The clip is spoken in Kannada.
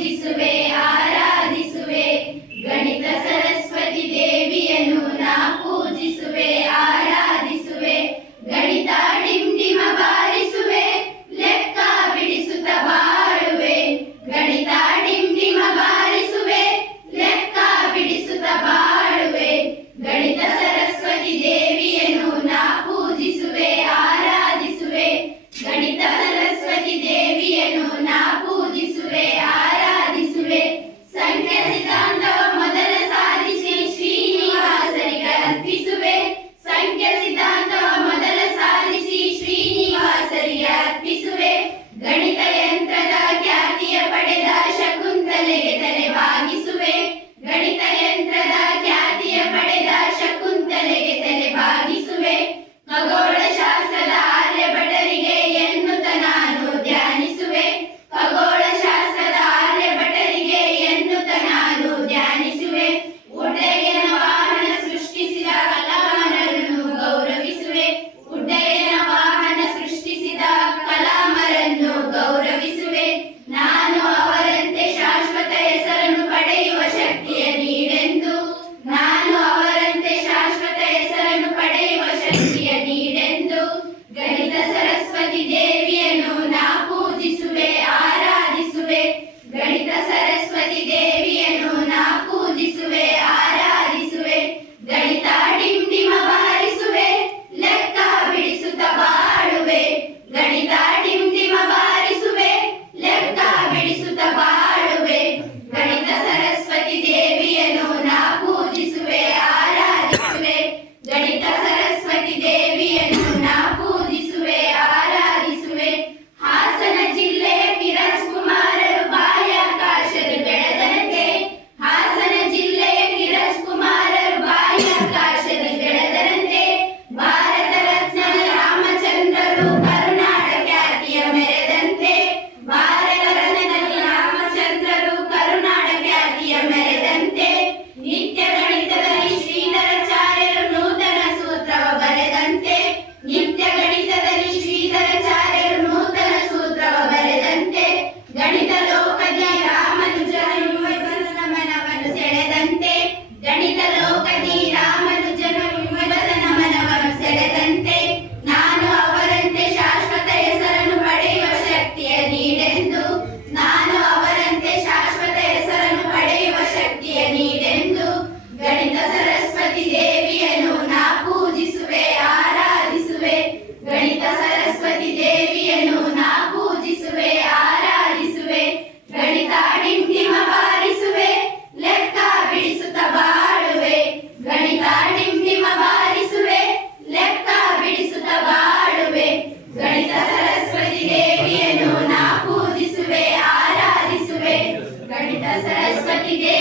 ಪೂಜಿಸುವೆ ಆರಾಧಿಸುವೆ ಗಣಿತ ಸರಸ್ವತಿ ದೇವಿಯನ್ನು ನಾ ಪೂಜಿಸುವೆ ಆರಾಧಿಸುವೆ ಗಣಿತ ಡಿಂಡಿಮ ಬಾರಿಸುವೆ ಲೆಕ್ಕ ಬಿಡಿಸುತ್ತ ಬಾಳುವೆ ಗಣಿತ ಡಿಂಡಿಮ ಬಾರಿಸುವೆ ಲೆಕ್ಕ ಬಿಡಿಸುತ್ತ ಬಾಳುವೆ ಗಣಿತ ಸರಸ್ವತಿ ದೇವಿಯನ್ನು ನಾ ಪೂಜಿಸುವೆ ಆರಾಧಿಸುವೆ ಗಣಿತ ಸರಸ್ವತಿ ದೇವಿಯನ್ನು ನಾ ಪೂಜಿಸುವೆ ಆರಾಧಿಸುವೆ ಸಂಖ್ಯಾ ಸಿದ್ಧಾಂತವ ಮೊದಲ ಸಾಧಿಸಿ ಶ್ರೀನಿವಾಸರಿಗೆ ಅರ್ಪಿಸುವೆ ಸಂಖ್ಯಾ ಸಿದ್ಧಾಂತವ ಮೊದಲ ಸಾಧಿಸಿ ಶ್ರೀನಿವಾಸರಿಗೆ ಅರ್ಪಿಸುವೆ ಗಣಿತ ಯಂತ್ರದ ಖ್ಯಾತಿಯ ಪಡೆದ ಶಕುಂತಲೆಗೆ ತಲೆ ಬಾಗಿಸುವೆ ಗಣಿತ ಯಂತ್ರದ ಖ್ಯಾತಿಯ ಪಡೆದ ಶಕುಂತಲೆಗೆ ತಲೆ ಬಾಗಿಸುವೆ ಖಗೋಳ ಶಾಸ್ತ್ರದ ಆರ್ಯಭಟರಿಗೆ ಎನ್ನುತ್ತ ನಾನು ಧ್ಯಾನಿಸುವೆ ಖಗೋಳ ಶಾಸ್ತ್ರದ ಆರ್ಯಭಟರಿಗೆ ಎನ್ನುತ್ತ ನಾನು ಧ್ಯಾನಿಸುವೆ ಉಡ್ಡಯನ ವಾಹನ ಸೃಷ್ಟಿಸಿದ ಕಲಾಮರನ್ನು ಗೌರವಿಸುವೆ ಉಡ್ಡಯನ ವಾಹನ ಸೃಷ್ಟಿಸಿದ ಕಲಾಮರನ್ನು ಗೌರವಿಸುವೆ ನಾನು ಅವರಂತೆ ಶಾಶ್ವತ ಹೆಸರನ್ನು ಪಡೆಯುವ ಶಕ್ತಿಯ ನೀಡೆಂದು ನಾನು ಅವರಂತೆ ಶಾಶ್ವತ ಹೆಸರನ್ನು ಪಡೆಯುವ ಶಕ್ತಿಯ ನೀಡೆಂದು ಗಣಿತ ಸರಸ್ವತಿ ದೇವಿಯನ್ನು ನಾ ಪೂಜಿಸುವೆ ಆರಾಧಿಸುವೆ ಗಣಿತ ಸರಸ್ವತಿ ದೇವಿಯನ್ನು ನಾ ಪೂಜಿಸುವೆ ಆರಾಧಿಸುವೆ ಗಣಿತ ಡಿಂಡಿಮ ಬಾರಿಸುವೆ ಲೆಕ್ಕ ಬಿಡಿಸುತ್ತ ಬಾಳುವೆ ಗಣಿತ ಡಿಂಡಿಮ ಬಾರಿಸುವೆ ಲೆಕ್ಕ ಬಿಡಿಸುತ್ತ ಬಾಳುವೆ ಗಣಿತ ಸರಸ್ವತಿ ದೇವಿಯನ್ನು ನಾ ಪೂಜಿಸುವೆ ಆರಾಧಿಸುವೆ ಗಣಿತ ಸರಸ್ವತಿ ದೇವಿಯನ್ನು ನಾ ಪೂಜಿಸುವೆ ಆರಾಧಿಸುವೆ ಹಾಸನ ಜಿಲ್ಲೆಯ ಕಿರಾಜ್ ಕುಮಾರರು ಬಾಹ್ಯಾಕಾಶದ ಬೆಳೆದಂತೆ ಹಾಸನ ಜಿಲ್ಲೆಯ ಕಿರಾಜ್ ಕುಮಾರರು ಬಾಹ್ಯಾಕಾಶದ ಬೆಳೆದಂತೆ ಭಾರತ ರತ್ನ ರಾಮಚಂದ್ರರು ಕರುನಾಡ ಖ್ಯಾತಿಯ ಮೆರೆದಂತೆ ಭಾರತ ರತ್ನ ರಾಮಚಂದ್ರರು ಕರುನಾಡ ಖ್ಯಾತಿಯ ಮೆರೆದಂತೆ ನಿತ್ಯ ಗಣಿತದಲ್ಲಿ ಶ್ರೀಧರಾಚಾರ್ಯರು ನೂತನ ಸೂತ್ರವ ಬರೆದಂತೆ ನಿತ್ಯ ಗಣಿತದಲ್ಲಿ ಶ್ರೀಧರಾಚಾರ್ಯರು ನೂತನ ಸೂತ್ರವ ಬರೆದಂತೆ ಗಣಿತ ಲೋಕದ ರಾಮನುಜನು ವಿಮಲನ ಮನವನ್ನು ಸೆಳೆದಂತೆ ಗಣಿತ ಲೋಕದಿ ರಾಮನುಜನು ವಿಮಲನ ಮನವನ್ನು ಸೆಳೆದಂತೆ ನಾನು ಅವರಂತೆ ಶಾಶ್ವತ ಹೆಸರನ್ನು ಪಡೆಯುವ ಶಕ್ತಿಯ ನೀಡೆಂದು ನಾನು ಅವರಂತೆ ಶಾಶ್ವತ ಹೆಸರನ್ನು ಪಡೆಯುವ ಶಕ್ತಿಯ ನೀಡೆಂದು ಗಣಿತ ಸರಸ್ವತಿ ದೇವಿಯನ್ನು ನಾ ಪೂಜಿಸುವೆ ಆರಾಧಿಸುವೆ ಗಣಿತ ಸರಸ್ವತಿ ದೇವಿಯನ್ನು ನಾ ಪೂಜಿಸುವೆ ಆರಾಧಿಸುವೆ ಗಣಿತ ಡಿಂಡಿಮ ಬಾರಿಸುವೆ ಲೆಕ್ಕ ಬಿಡಿಸುತ್ತ ಬಾಳುವೆ ಗಣಿತ ಡಿಂಡಿಮ ಬಾರಿಸುವೆ ಲೆಕ್ಕ ಬಿಡಿಸುತ್ತ ಬಾಳುವೆ ಗಣಿತ ಸರಸ್ವತಿ ದೇವಿಯನ್ನು ನಾ ಪೂಜಿಸುವೆ ಆರಾಧಿಸುವೆ ಗಣಿತ ಸರಸ್ವತಿ ದೇವಿ